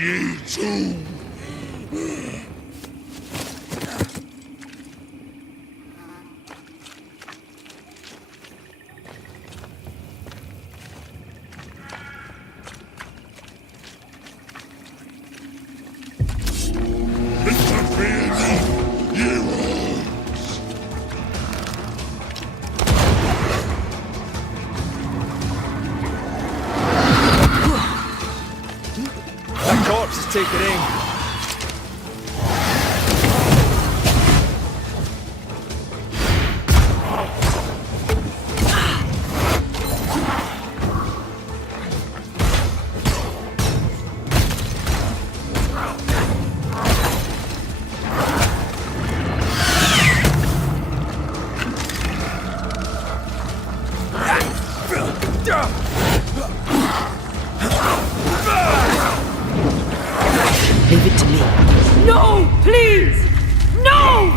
You too. Interfere not, heroes. That corpse is taking aim. Leave it to me. No, please! No!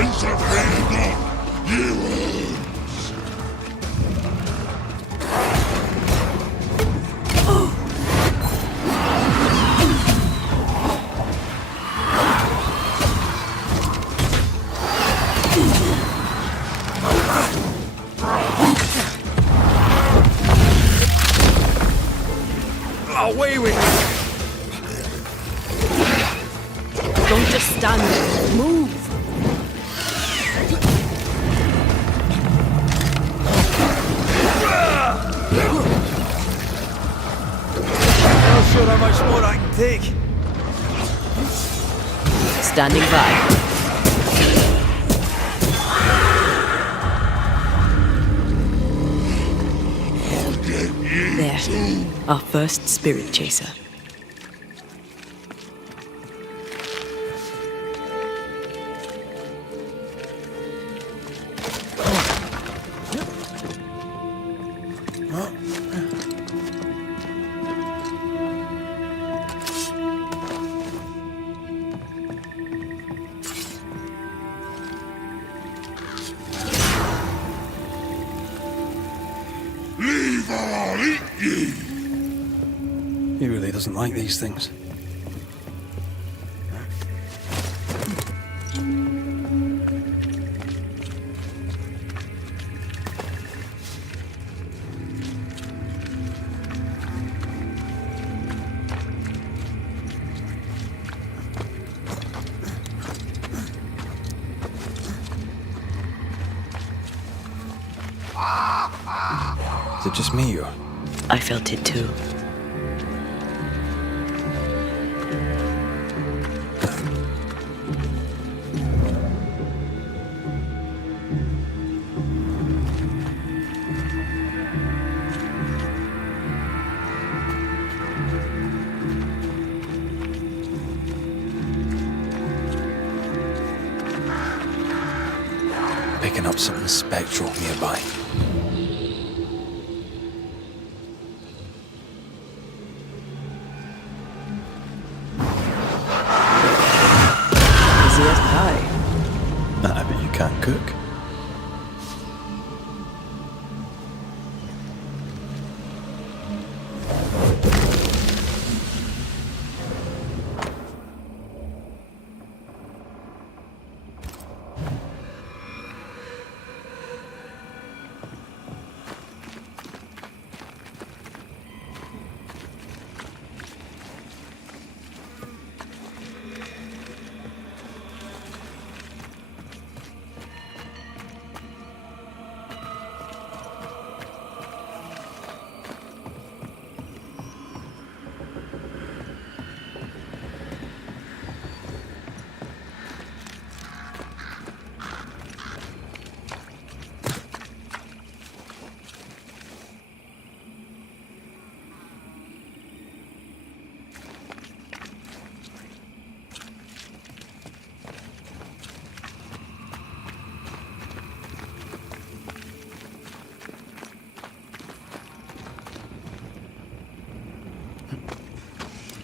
Interfere not, heroes. Away with it! Don't just stand there. Move! I'm not sure how much more I can take. Standing by. I'll get you. Our first spirit chaser. Leave or I'll eat ye! He really doesn't like these things. Is it just me, or? I felt it too. Picking up something spectral nearby. Busy as pie. I bet you can't cook.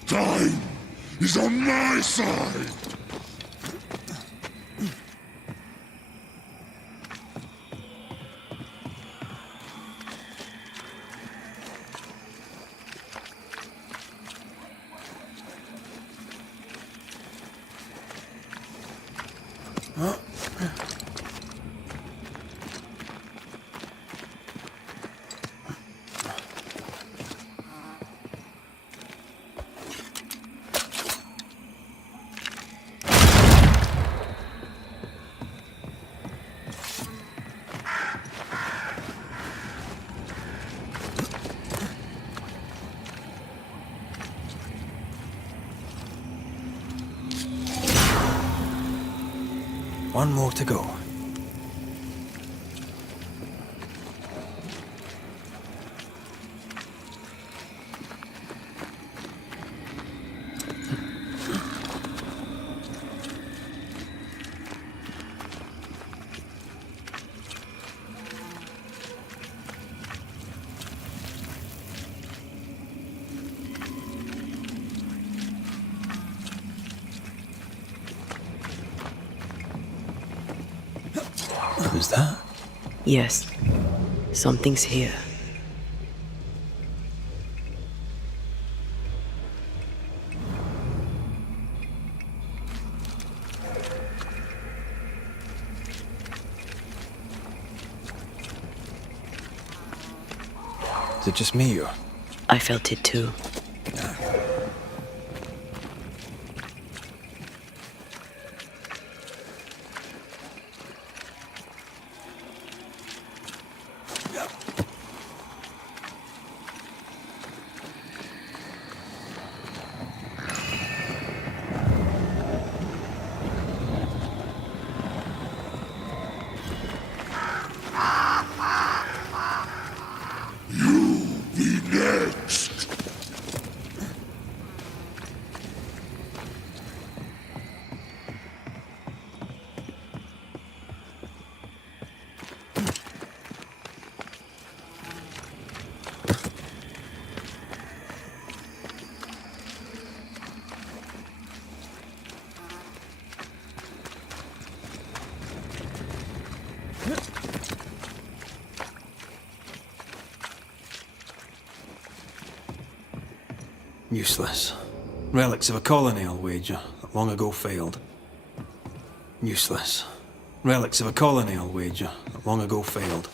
Time is on my side! One more to go. Who's that? Yes. Something's here. Is it just me, or? I felt it too. Be next! Useless. Relics of a colony, I'll wager, that long ago failed. Useless. Relics of a colony, I'll wager, that long ago failed.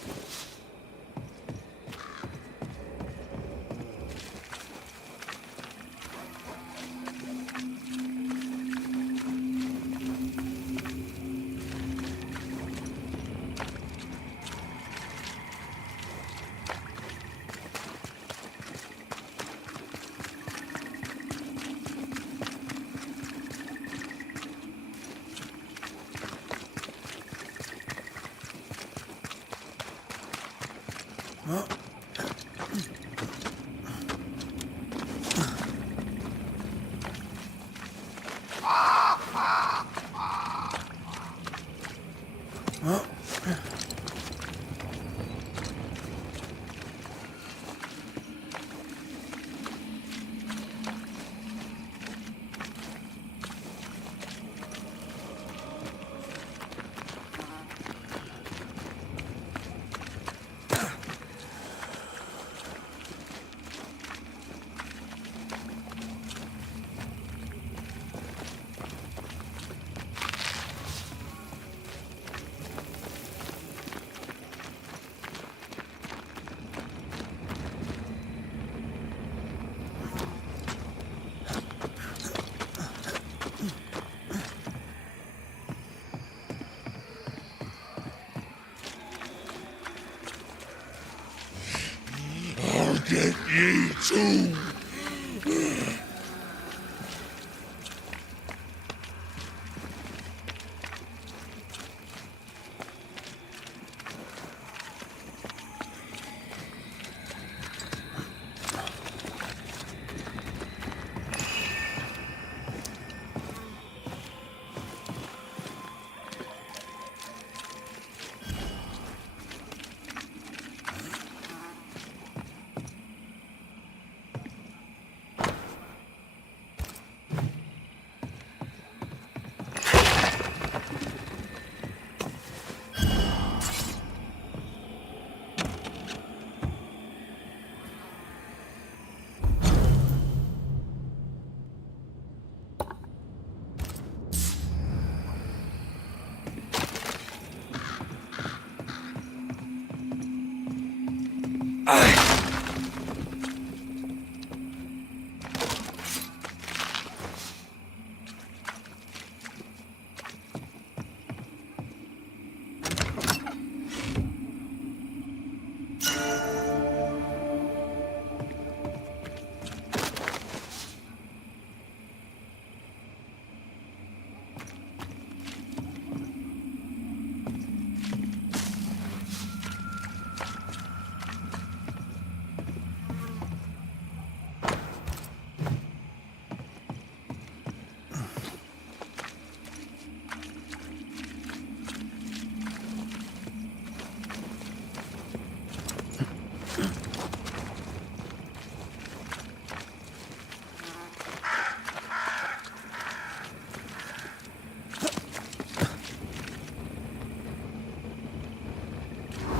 I'll get you too.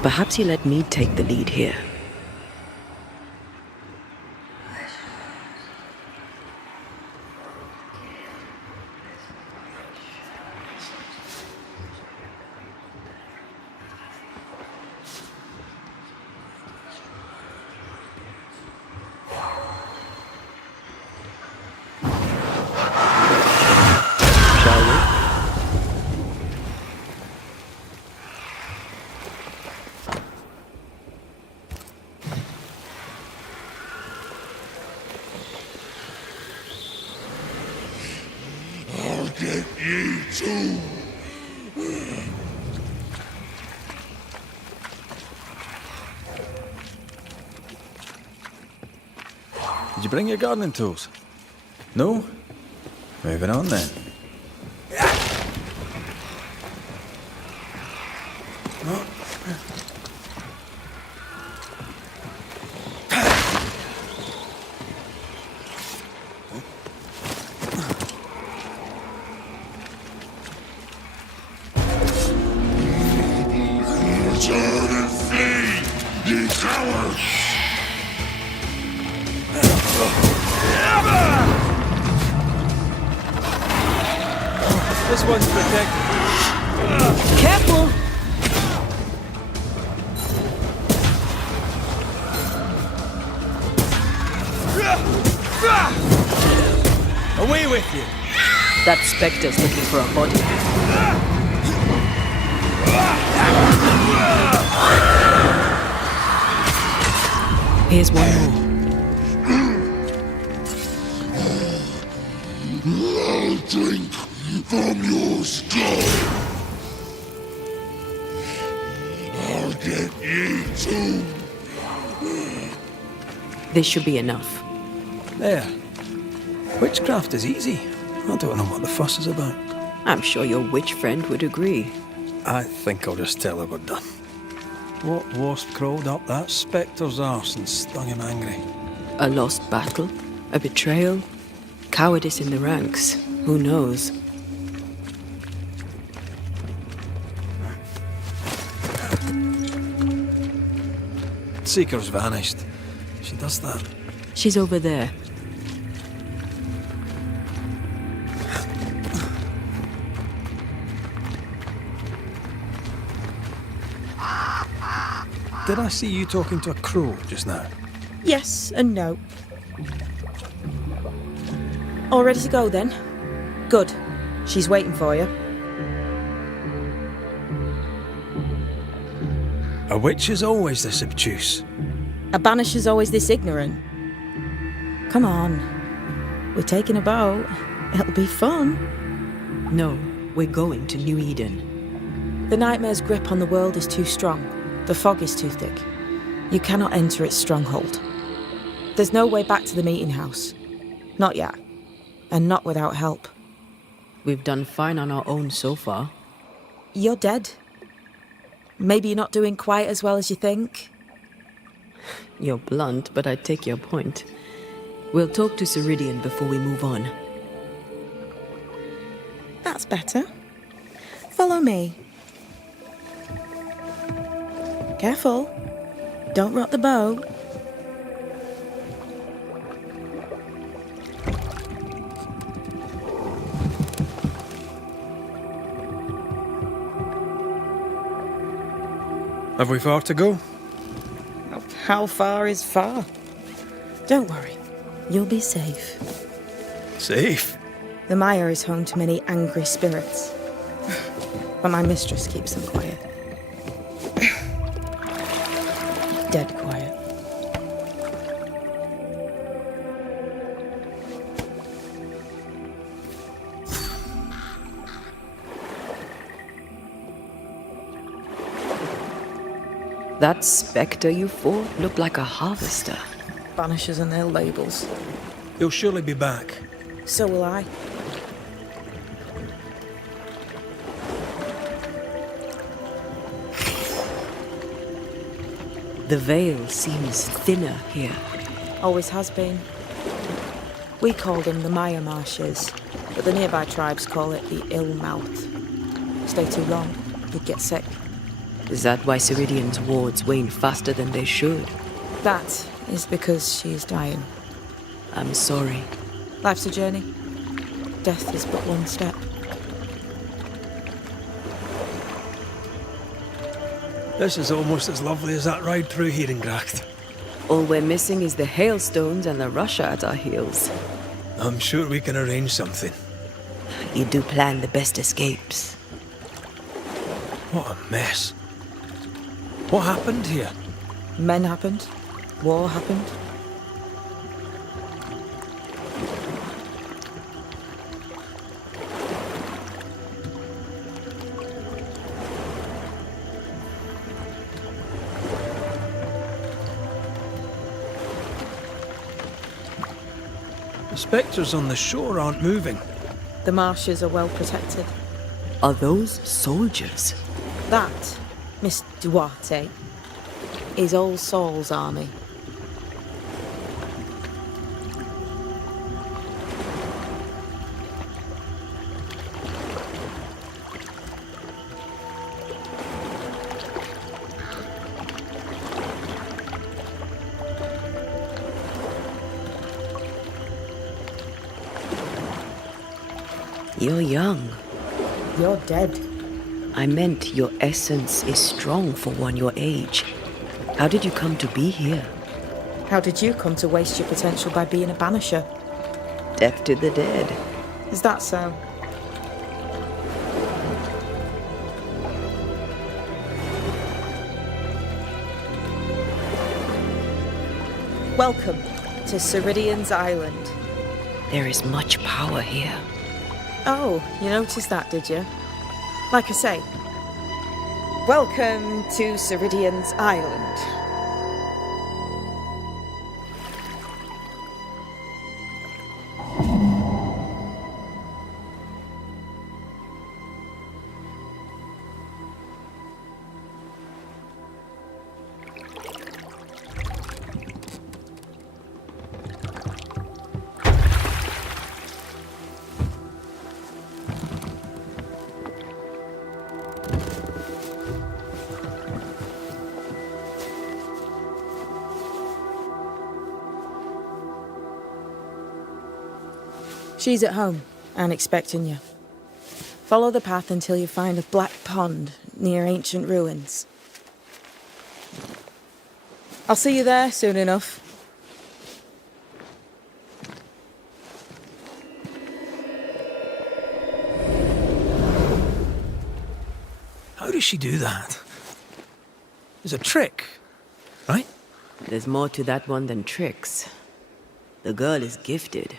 Perhaps you let me take the lead here. Shall we? I'll get you too. Did you bring your gardening tools? No? Moving on then. Return and flee, ye cowards! This one's protected. Careful! Away with you! That Spectre's looking for a body. Here's one more. I'll drink from your skull. I'll get you too. This should be enough. There. Witchcraft is easy. I don't know what the fuss is about. I'm sure your witch friend would agree. I think I'll just tell her we're done. What wasp crawled up that Spectre's arse and stung him angry? A lost battle? A betrayal? Cowardice in the ranks? Who knows? Seeker's vanished. She does that. She's over there. Did I see you talking to a crow just now? Yes and no. All ready to go then? Good. She's waiting for you. A witch is always this obtuse. A banisher's always this ignorant. Come on. We're taking a boat. It'll be fun. No, we're going to New Eden. The nightmare's grip on the world is too strong. The fog is too thick. You cannot enter its stronghold. There's no way back to the meeting house. Not yet. And not without help. We've done fine on our own so far. You're dead. Maybe you're not doing quite as well as you think. You're blunt, but I take your point. We'll talk to Ceridian before we move on. That's better. Follow me. Careful. Don't rock the boat. Have we far to go? How far is far? Don't worry. You'll be safe. Safe? The mire is home to many angry spirits. But my mistress keeps them quiet. Dead quiet. That Spectre you fought looked like a harvester. Banishers and their labels. He'll surely be back. So will I. The veil seems thinner here. Always has been. We call them the Maya Marshes, but the nearby tribes call it the Ill Mouth. Stay too long, you'd get sick. Is that why Ceridian's wards wane faster than they should? That is because she is dying. I'm sorry. Life's a journey. Death is but one step. This is almost as lovely as that ride through Herengracht. All we're missing is the hailstones and the Russia at our heels. I'm sure we can arrange something. You do plan the best escapes. What a mess. What happened here? Men happened. War happened. The spectres on the shore aren't moving. The marshes are well protected. Are those soldiers? That, Miss Duarte, is All Souls' army. You're young. You're dead. I meant your essence is strong for one your age. How did you come to be here? How did you come to waste your potential by being a banisher? Death to the dead. Is that so? Welcome to Ceridian's Island. There is much power here. Oh, you noticed that, did you? Like I say, welcome to Ceridian's Island. She's at home and expecting you. Follow the path until you find a black pond near ancient ruins. I'll see you there soon enough. How does she do that? There's a trick, right? There's more to that one than tricks. The girl is gifted.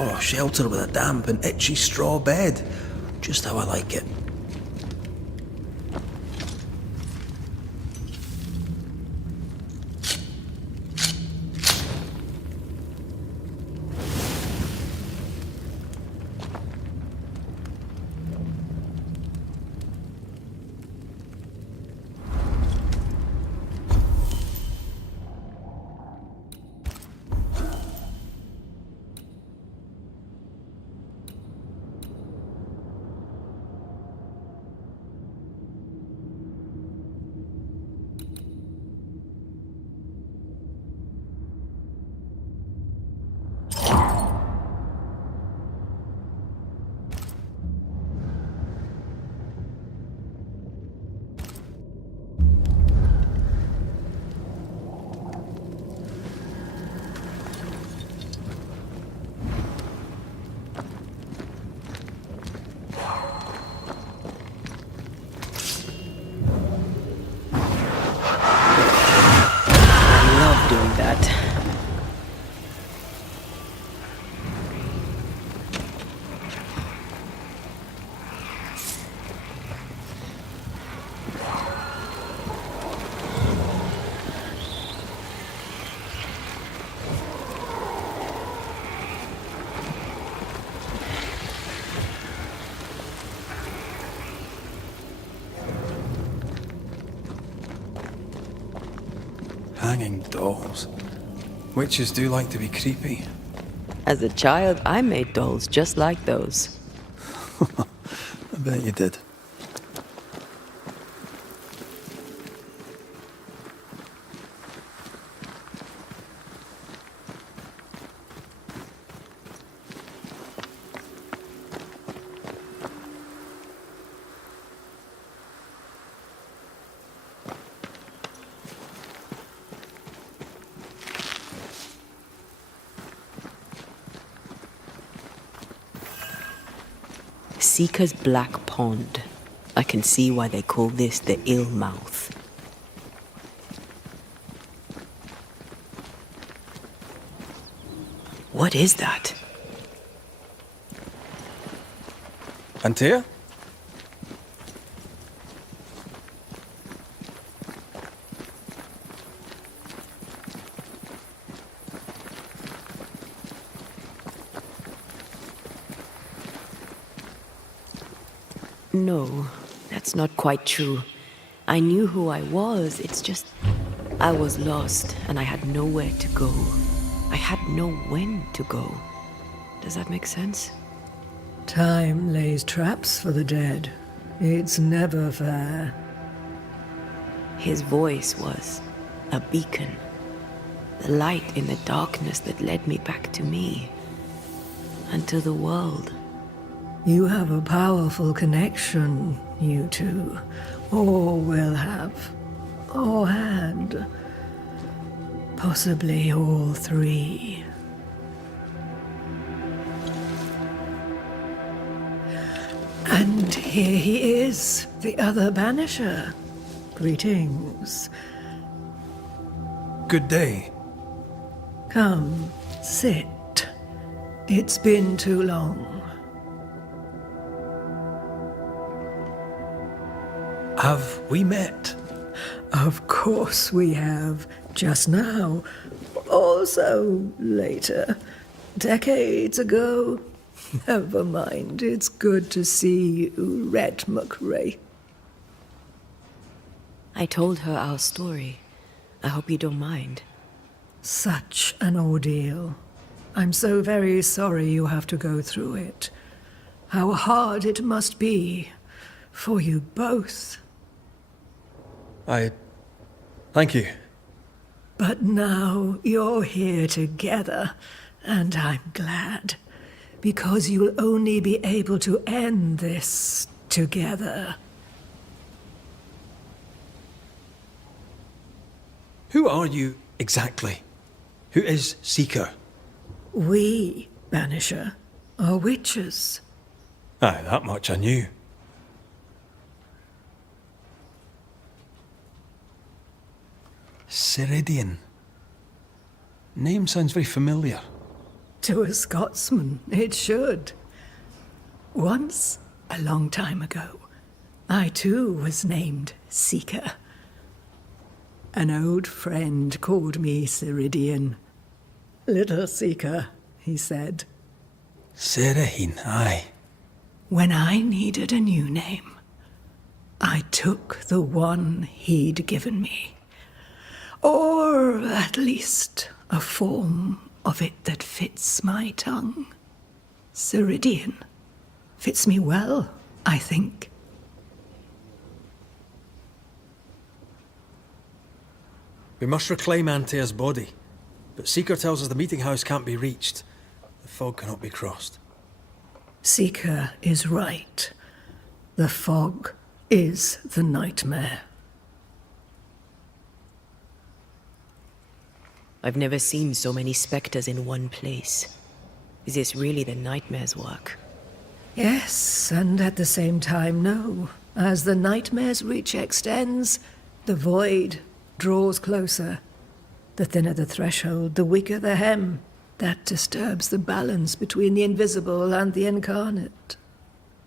Oh, shelter with a damp and itchy straw bed. Just how I like it. doing that. Hanging dolls. Witches do like to be creepy. As a child, I made dolls just like those. I bet you did. Seeker's Black Pond. I can see why they call this the Ill Mouth. What is that? Antea? No, that's not quite true. I knew who I was, it's just... I was lost, and I had nowhere to go. I had no when to go. Does that make sense? Time lays traps for the dead. It's never fair. His voice was a beacon. The light in the darkness that led me back to me. And to the world. You have a powerful connection, you two. Or will have. Or had. Possibly all three. And here he is, the other Banisher. Greetings. Good day. Come, sit. It's been too long. Have we met? Of course we have. Just now. Also later. Decades ago. Never mind. It's good to see you, Red McRae. I told her our story. I hope you don't mind. Such an ordeal. I'm so very sorry you have to go through it. How hard it must be for you both. Thank you. But now you're here together, and I'm glad. Because you'll only be able to end this together. Who are you exactly? Who is Seeker? We, Banisher, are witches. Aye, that much I knew. Ceridian. Name sounds very familiar. To a Scotsman, it should. Once, a long time ago, I too was named Seeker. An old friend called me Ceridian. Little Seeker, he said. Serahine, aye. When I needed a new name, I took the one he'd given me. Or at least a form of it that fits my tongue. Ceridian. Fits me well, I think. We must reclaim Antea's body, but Seeker tells us the meeting house can't be reached. The fog cannot be crossed. Seeker is right. The fog is the nightmare. I've never seen so many specters in one place. Is this really the nightmare's work? Yes, and at the same time, no. As the nightmare's reach extends, the void draws closer. The thinner the threshold, the weaker the hem. That disturbs the balance between the invisible and the incarnate.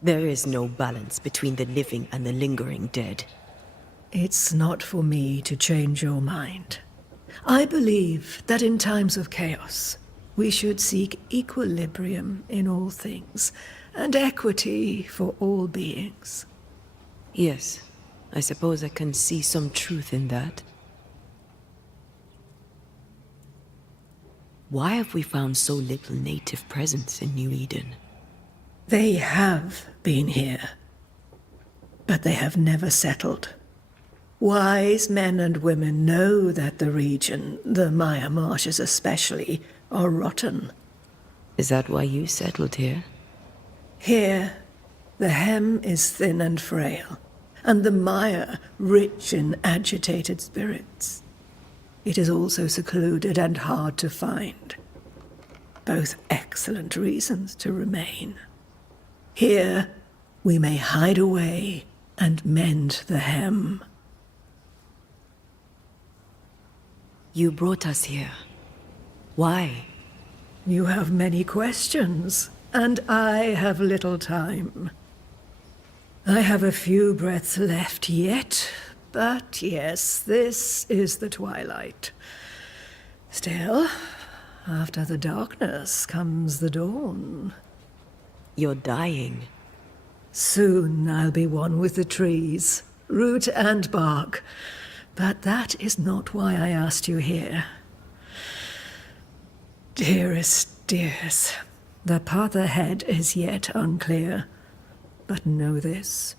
There is no balance between the living and the lingering dead. It's not for me to change your mind. I believe that in times of chaos, we should seek equilibrium in all things, and equity for all beings. Yes, I suppose I can see some truth in that. Why have we found so little native presence in New Eden? They have been here, but they have never settled. Wise men and women know that the region, the Maya marshes especially, are rotten. Is that why you settled here? Here, the hem is thin and frail, and the mire rich in agitated spirits. It is also secluded and hard to find. Both excellent reasons to remain. Here, we may hide away and mend the hem. You brought us here. Why? You have many questions, and I have little time. I have a few breaths left yet, but yes, this is the twilight. Still, after the darkness comes the dawn. You're dying. Soon I'll be one with the trees, root and bark. But that is not why I asked you here. Dearest dears, the path ahead is yet unclear. But know this.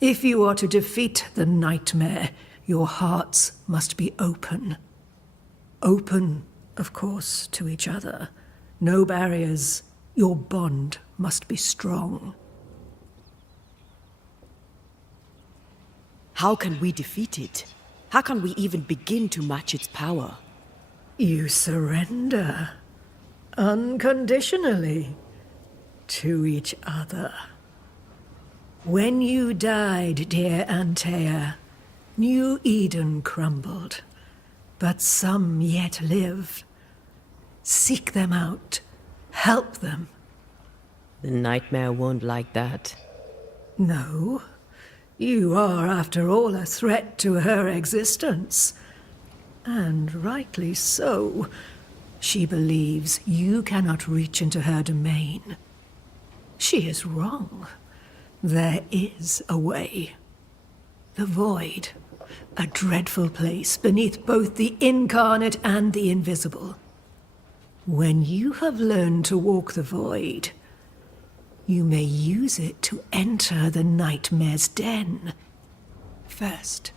If you are to defeat the nightmare, your hearts must be open. Open, of course, to each other. No barriers. Your bond must be strong. How can we defeat it? How can we even begin to match its power? You surrender unconditionally to each other. When you died, dear Antea, New Eden crumbled, but some yet live. Seek them out. Help them. The nightmare won't like that. No. You are, after all, a threat to her existence. And rightly so. She believes you cannot reach into her domain. She is wrong. There is a way. The void. A dreadful place beneath both the incarnate and the invisible. When you have learned to walk the void, you may use it to enter the nightmare's den. First,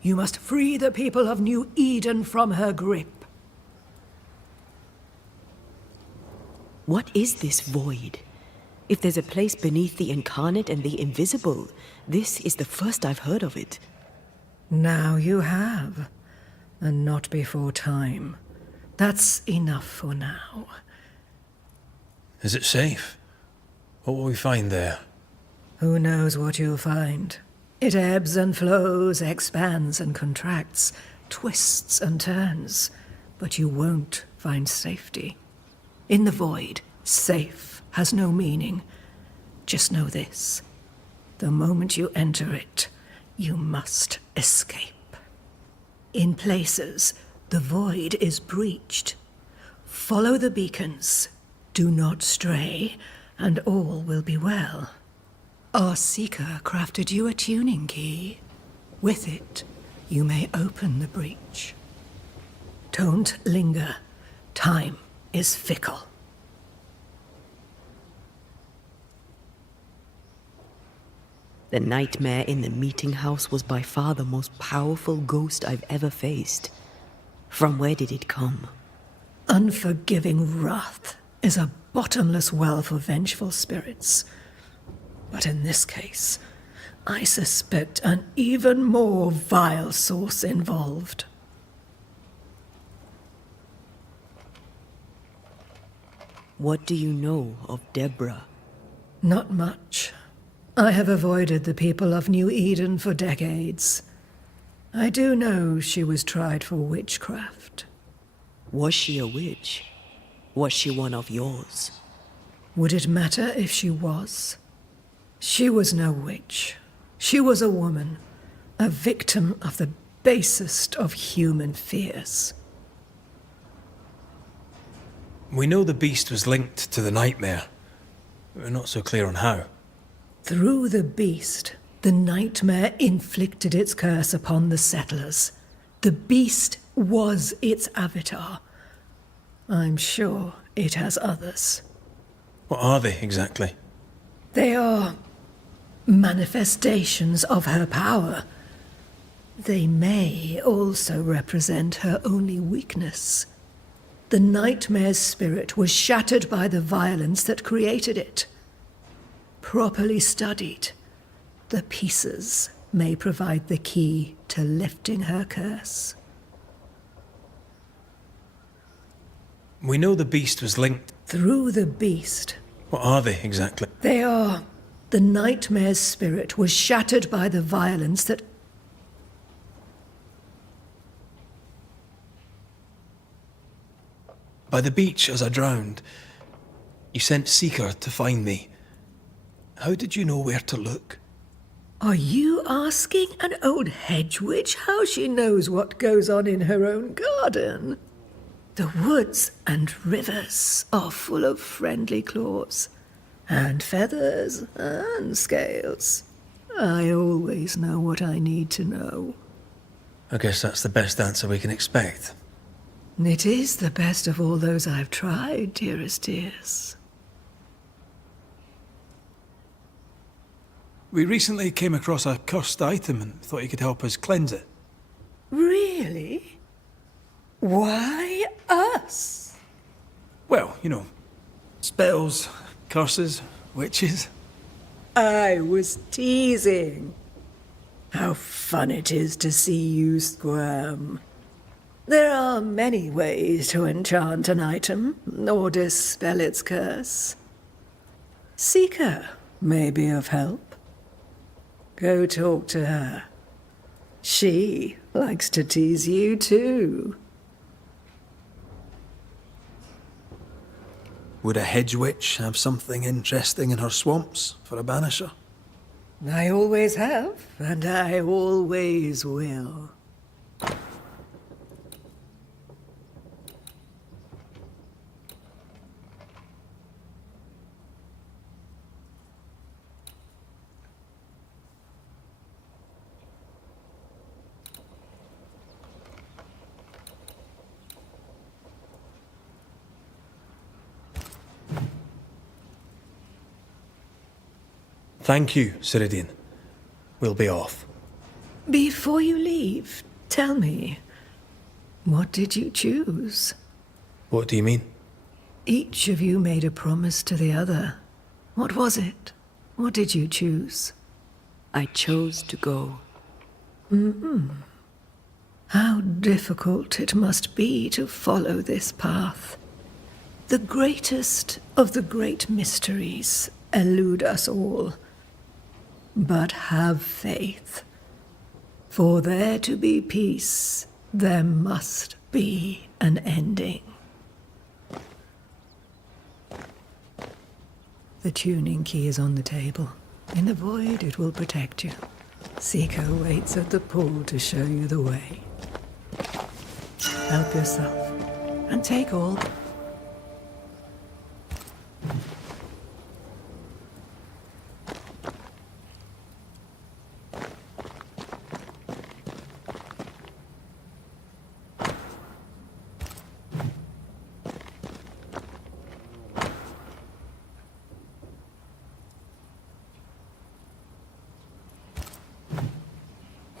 you must free the people of New Eden from her grip. What is this void? If there's a place beneath the incarnate and the invisible, this is the first I've heard of it. Now you have, and not before time. That's enough for now. Is it safe? What will we find there? Who knows what you'll find? It ebbs and flows, expands and contracts, twists and turns, but you won't find safety. In the void, safe has no meaning. Just know this. The moment you enter it, you must escape. In places, the void is breached. Follow the beacons. Do not stray, and all will be well. Our seeker crafted you a tuning key. With it, you may open the breach. Don't linger. Time is fickle. The nightmare in the meeting house was by far the most powerful ghost I've ever faced. From where did it come? Unforgiving wrath is a bottomless well for vengeful spirits. But in this case, I suspect an even more vile source involved. What do you know of Deborah? Not much. I have avoided the people of New Eden for decades. I do know she was tried for witchcraft. Was she a witch? Was she one of yours? Would it matter if she was? She was no witch. She was a woman, a victim of the basest of human fears. We know the beast was linked to the nightmare. We're not so clear on how. Through the beast, the nightmare inflicted its curse upon the settlers. The beast was its avatar. I'm sure it has others. What are they exactly? They are manifestations of her power. They may also represent her only weakness. The nightmare's spirit was shattered by the violence that created it. Properly studied, the pieces may provide the key to lifting her curse. We know the beast was linked. Through the beast. What are they exactly? They are. The nightmare's spirit was shattered by the violence that... By the beach as I drowned, you sent Seeker to find me. How did you know where to look? Are you asking an old hedge witch how she knows what goes on in her own garden? The woods and rivers are full of friendly claws, and feathers and scales. I always know what I need to know. I guess that's the best answer we can expect. It is the best of all those I've tried, dearest dears. We recently came across a cursed item and thought you could help us cleanse it. Really? Why us? Well, you know, spells, curses, witches. I was teasing. How fun it is to see you squirm. There are many ways to enchant an item or dispel its curse. Seeker may be of help. Go talk to her. She likes to tease you too. Would a hedge witch have something interesting in her swamps for a banisher? I always have, and I always will. Thank you, Ceridian. We'll be off. Before you leave, tell me, what did you choose? What do you mean? Each of you made a promise to the other. What was it? What did you choose? I chose to go. How difficult it must be to follow this path. The greatest of the great mysteries elude us all. But have faith. For there to be peace, there must be an ending. The tuning key is on the table. In the void, it will protect you. Seeker waits at the pool to show you the way. Help yourself, and take all.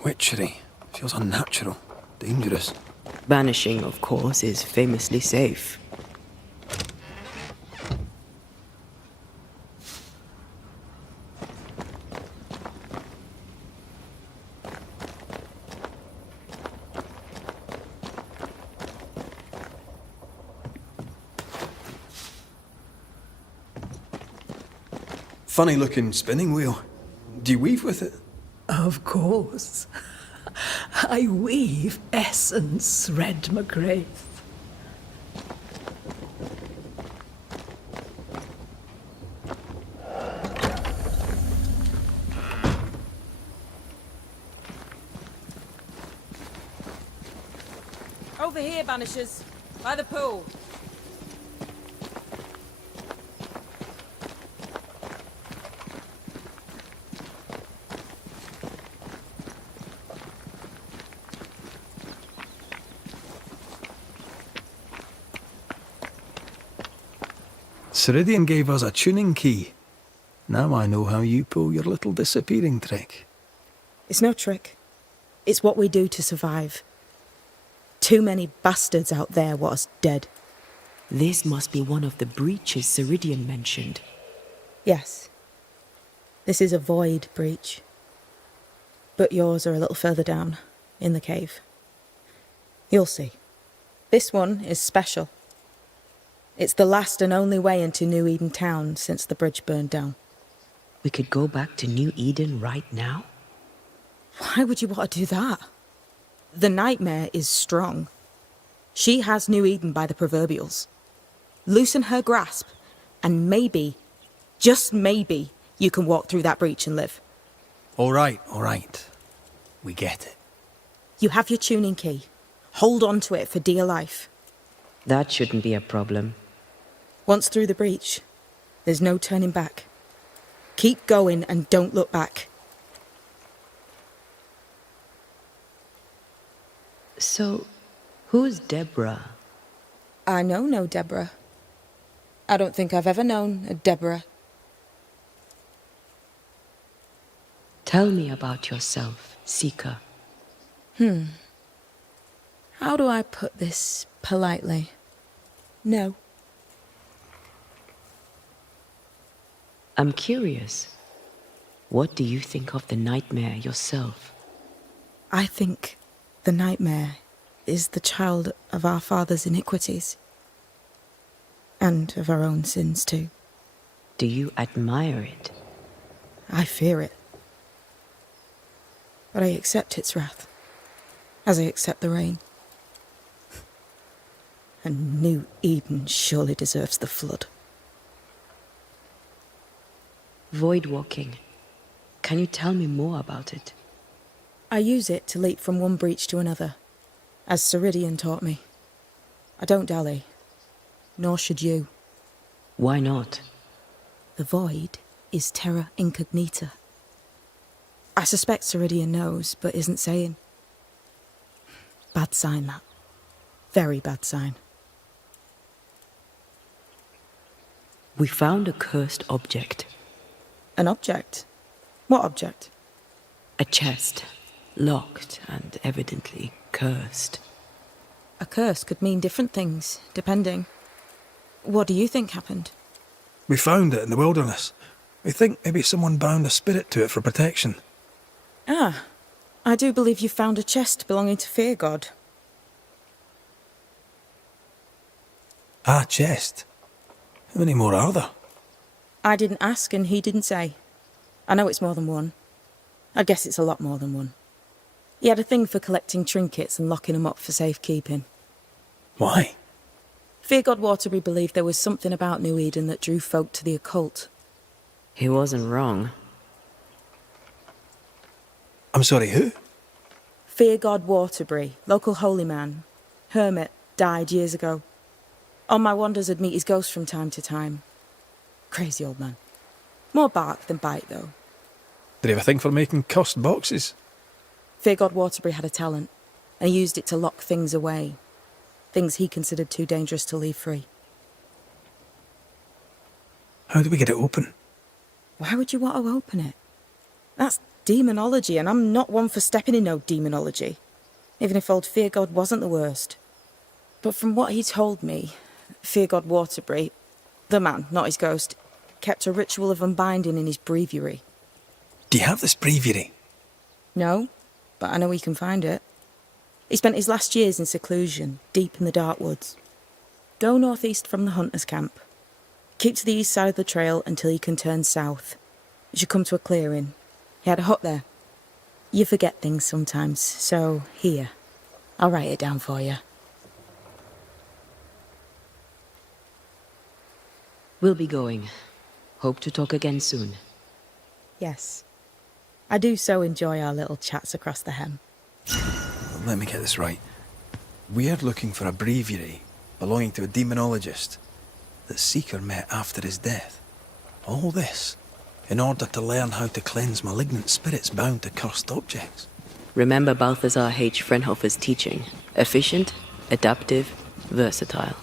Witchery. Feels unnatural. Dangerous. Banishing, of course, is famously safe. Funny looking spinning wheel. Do you weave with it? Of course. I weave essence, Red McGrath. Over here, Banishers. By the pool. Ceridian gave us a tuning key. Now I know how you pull your little disappearing trick. It's no trick. It's what we do to survive. Too many bastards out there want us dead. This must be one of the breaches Ceridian mentioned. Yes. This is a void breach. But yours are a little further down, in the cave. You'll see. This one is special. It's the last and only way into New Eden town since the bridge burned down. We could go back to New Eden right now? Why would you want to do that? The nightmare is strong. She has New Eden by the proverbials. Loosen her grasp, and maybe, just maybe, you can walk through that breach and live. All right. We get it. You have your tuning key. Hold on to it for dear life. That shouldn't be a problem. Once through the breach, there's no turning back. Keep going and don't look back. So, who's Deborah? I know no Deborah. I don't think I've ever known a Deborah. Tell me about yourself, Seeker. How do I put this politely? No. I'm curious. What do you think of the nightmare yourself? I think the nightmare is the child of our father's iniquities. And of our own sins too. Do you admire it? I fear it. But I accept its wrath, as I accept the rain. And New Eden surely deserves the flood. Void walking. Can you tell me more about it? I use it to leap from one breach to another, as Ceridian taught me. I don't dally, nor should you. Why not? The void is terra incognita. I suspect Ceridian knows, but isn't saying. Bad sign, that. Very bad sign. We found a cursed object. An object? What object? A chest. Locked and evidently cursed. A curse could mean different things, depending. What do you think happened? We found it in the wilderness. We think maybe someone bound a spirit to it for protection. Ah, I do believe you found a chest belonging to Fear God. Ah, chest. How many more are there? I didn't ask and he didn't say. I know it's more than one. I guess it's a lot more than one. He had a thing for collecting trinkets and locking them up for safekeeping. Why? Fear God Waterbury believed there was something about New Eden that drew folk to the occult. He wasn't wrong. I'm sorry, who? Fear God Waterbury, local holy man. Hermit, died years ago. On my wanders I'd meet his ghost from time to time. Crazy old man. More bark than bite, though. Did he have a thing for making cussed boxes? Fear God Waterbury had a talent, and he used it to lock things away. Things he considered too dangerous to leave free. How do we get it open? Why would you want to open it? That's demonology, and I'm not one for stepping in no demonology. Even if old Fear God wasn't the worst. But from what he told me, Fear God Waterbury, the man, not his ghost, kept a ritual of unbinding in his breviary. Do you have this breviary? No, but I know he can find it. He spent his last years in seclusion, deep in the dark woods. Go northeast from the hunter's camp. Keep to the east side of the trail until you can turn south. You should come to a clearing. He had a hut there. You forget things sometimes, so here. I'll write it down for you. We'll be going. Hope to talk again soon. Yes. I do so enjoy our little chats across the hem. Let me get this right. We're looking for a breviary belonging to a demonologist that Seeker met after his death. All this in order to learn how to cleanse malignant spirits bound to cursed objects. Remember Balthazar H. Frenhofer's teaching. Efficient, adaptive, versatile.